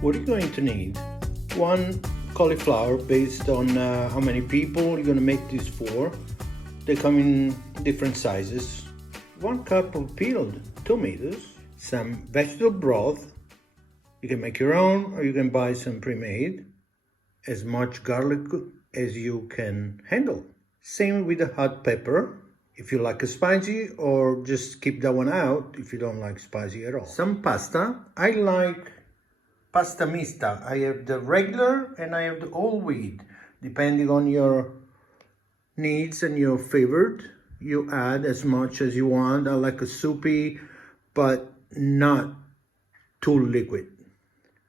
What are you going to need? One cauliflower based on how many people you're going to make this for. They come in different sizes. 1 cup of peeled tomatoes, some vegetable broth. You can make your own or you can buy some pre-made. As much garlic as you can handle. Same with the hot pepper, if you like a spicy, or just keep that one out if you don't like spicy at all. Some pasta. I like pasta mista. I have the regular and I have the whole wheat. Depending on your needs and your favorite, you add as much as you want. I like a soupy, but not too liquid.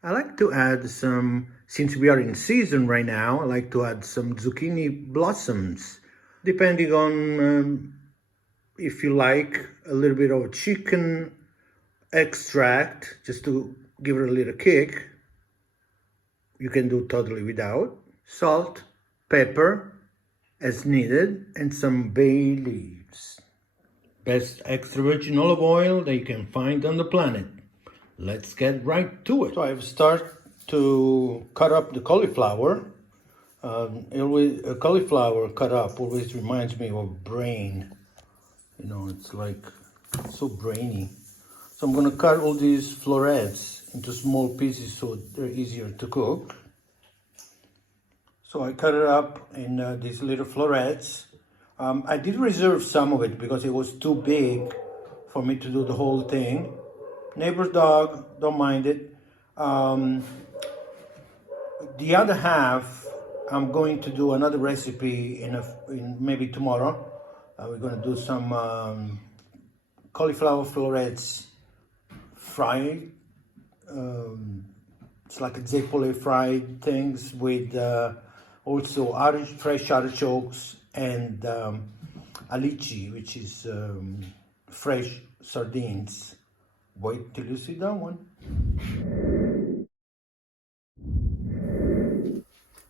I like to add some, since we are in season right now, I like to add some zucchini blossoms, depending on if you like a little bit of chicken extract, just to give it a little kick. You can do totally without. Salt, pepper as needed, and some bay leaves. Best extra virgin olive oil that you can find on the planet. Let's get right to it. So I've started to cut up the cauliflower. A cauliflower cut up always reminds me of a brain. You know, it's like so brainy. So I'm gonna cut all these florets into small pieces so they're easier to cook. So I cut it up in these little florets. I did reserve some of it because it was too big for me to do the whole thing. Neighbor's dog, don't mind it. The other half, I'm going to do another recipe in maybe tomorrow. We're going to do some cauliflower florets fried. It's like a zeppole fried things with also fresh artichokes and alici, which is fresh sardines. Wait till you see that one.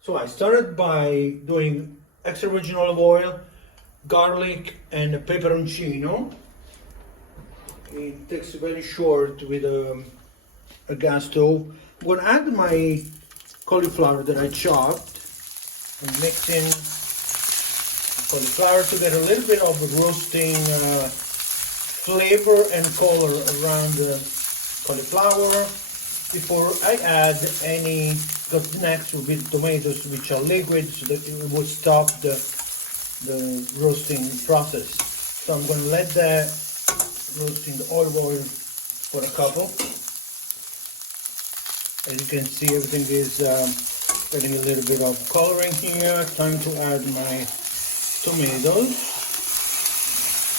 So I started by doing extra virgin olive oil, garlic, and a peperoncino. It takes very short with a gas stove. I'm going to add my cauliflower that I chopped and mix in cauliflower to get a little bit of a roasting flavor and color around the cauliflower before I add any. Because next will be tomatoes, which are liquid, so that it will stop the roasting process. So I'm going to let that roast in the olive oil for a couple. As you can see, everything is getting a little bit of coloring here. Time to add my tomatoes,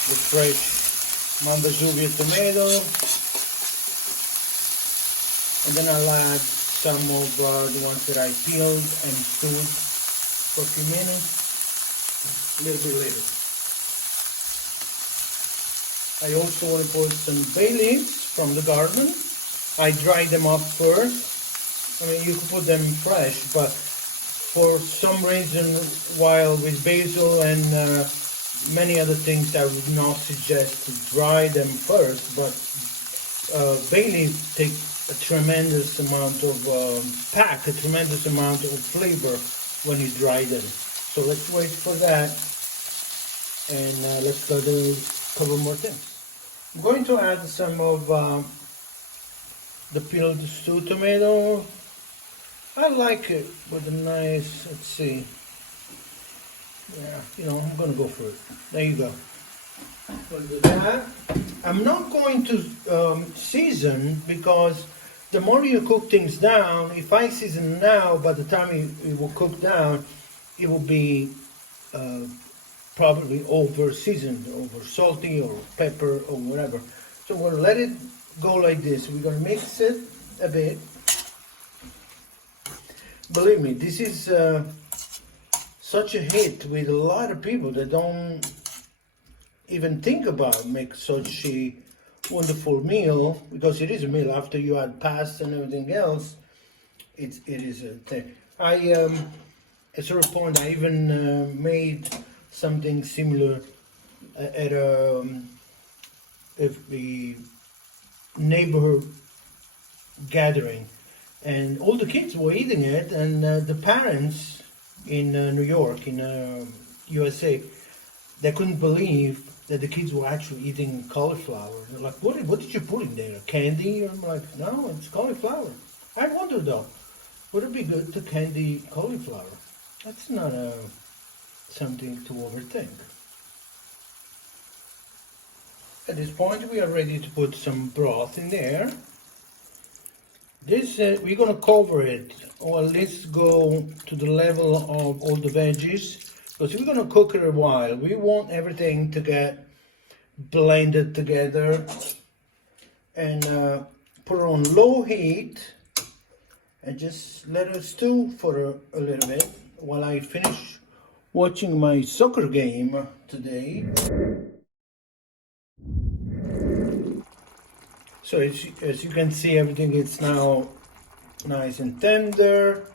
the fresh Mandazuvia tomato, and then I'll add some of the ones that I peeled and stewed for a few minutes, a little bit later. I also want to put some bay leaves from the garden. I dried them up first. I mean, you could put them fresh, but for some reason, while with basil and many other things, I would not suggest to dry them first, but bay leaves take a tremendous amount of, pack a tremendous amount of flavor when you dry them. So let's wait for that, and let's go do a couple more things. I'm going to add some of the peeled stewed tomato. I like it with a nice, let's see, yeah, you know, I'm going to go for it. There you go. We'll do that. I'm not going to season, because the more you cook things down, if I season now, by the time it will cook down, it will be probably over seasoned, over salty or pepper or whatever. So we're going to let it go like this. We're going to mix it a bit. Believe me, this is such a hit with a lot of people that don't even think about make such a wonderful meal, because it is a meal. After you add pasta and everything else, it is a thing. At a certain point, I even made something similar at a neighborhood gathering. and all the kids were eating it, and the parents in New York, in USA, they couldn't believe that the kids were actually eating cauliflower. They're like, what did you put in there? Candy? I'm like, no, it's cauliflower. I wonder though, would it be good to candy cauliflower? That's not something to overthink. At this point, we are ready to put some broth in there. This we're gonna cover it, or at least go to the level of all the veggies, because we're gonna cook it a while. We want everything to get blended together, and put it on low heat and just let it stew for a little bit while I finish watching my soccer game today. So as you can see, everything is now nice and tender.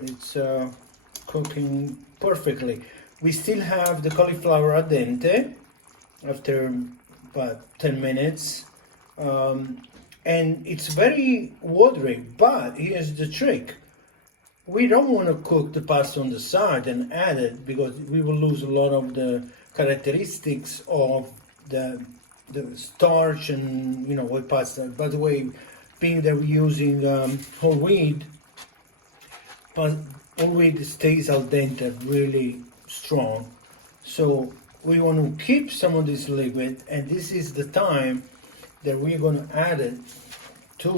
It's cooking perfectly. We still have the cauliflower al dente after about 10 minutes. And it's very watery, but here's the trick. We don't want to cook the pasta on the side and add it, because we will lose a lot of the characteristics of the starch and with pasta. By the way, being that we're using whole wheat, but whole wheat stays al dente really strong. So we want to keep some of this liquid, and this is the time that we're going to add it to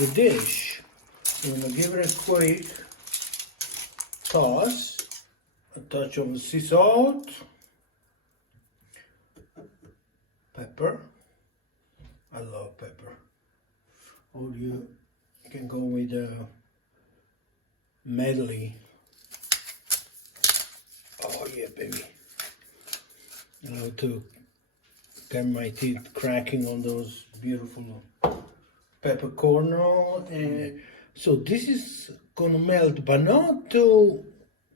the dish. We're going to give it a quick toss, a touch of sea salt, pepper. I love pepper. Or you can go with a medley. Oh yeah, baby. I love to get my teeth cracking on those beautiful peppercorn. And so this is gonna melt, but not to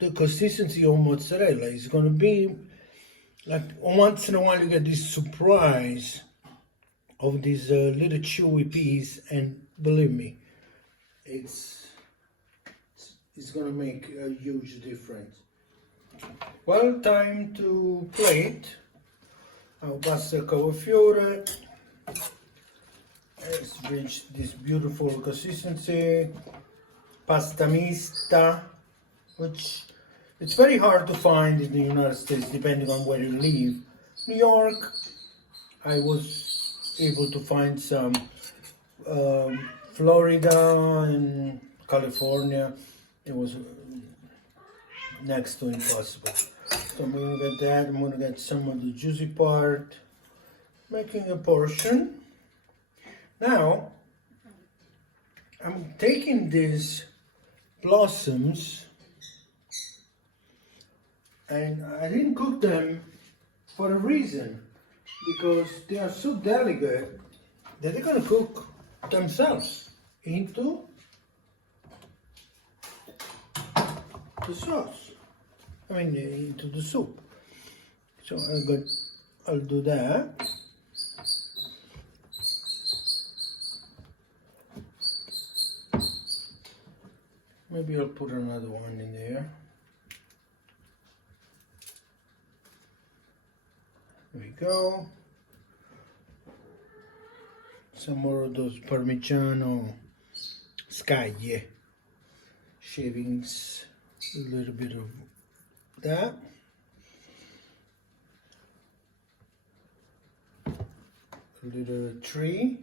the consistency of mozzarella. It's gonna be like once in a while you get this surprise of these little chewy piece, and believe me, it's gonna make a huge difference. Well, time to plate. Our pasta cauliflower has reached this beautiful consistency, pasta mista, which it's very hard to find in the United States depending on where you live. New York, I was able to find some. Florida and California, it was next to impossible. So I'm going to get that. I'm going to get some of the juicy part, making a portion. Now I'm taking these blossoms, and I didn't cook them for a reason, because they are so delicate that they're going to cook themselves into the sauce. I mean, into the soup. So I'll do that. Maybe I'll put another one in there. There we go. Some more of those Parmigiano scaglie shavings, a little bit of that. A little tree,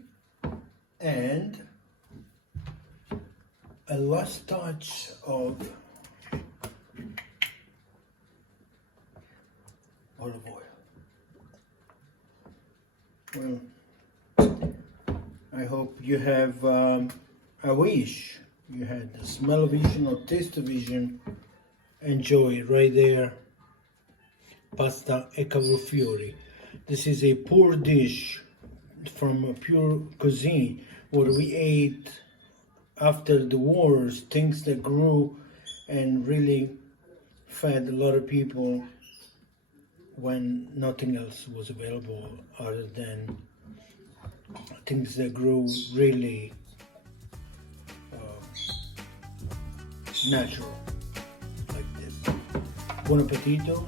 and a last touch of olive oil. Well, I hope you have a wish. You had the smell vision or taste vision. Enjoy it right there. Pasta e cavolfiori. This is a poor dish from a pure cuisine, what we ate after the wars, things that grew and really fed a lot of people when nothing else was available other than things that grew really natural, like this. Buon appetito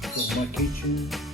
from my kitchen.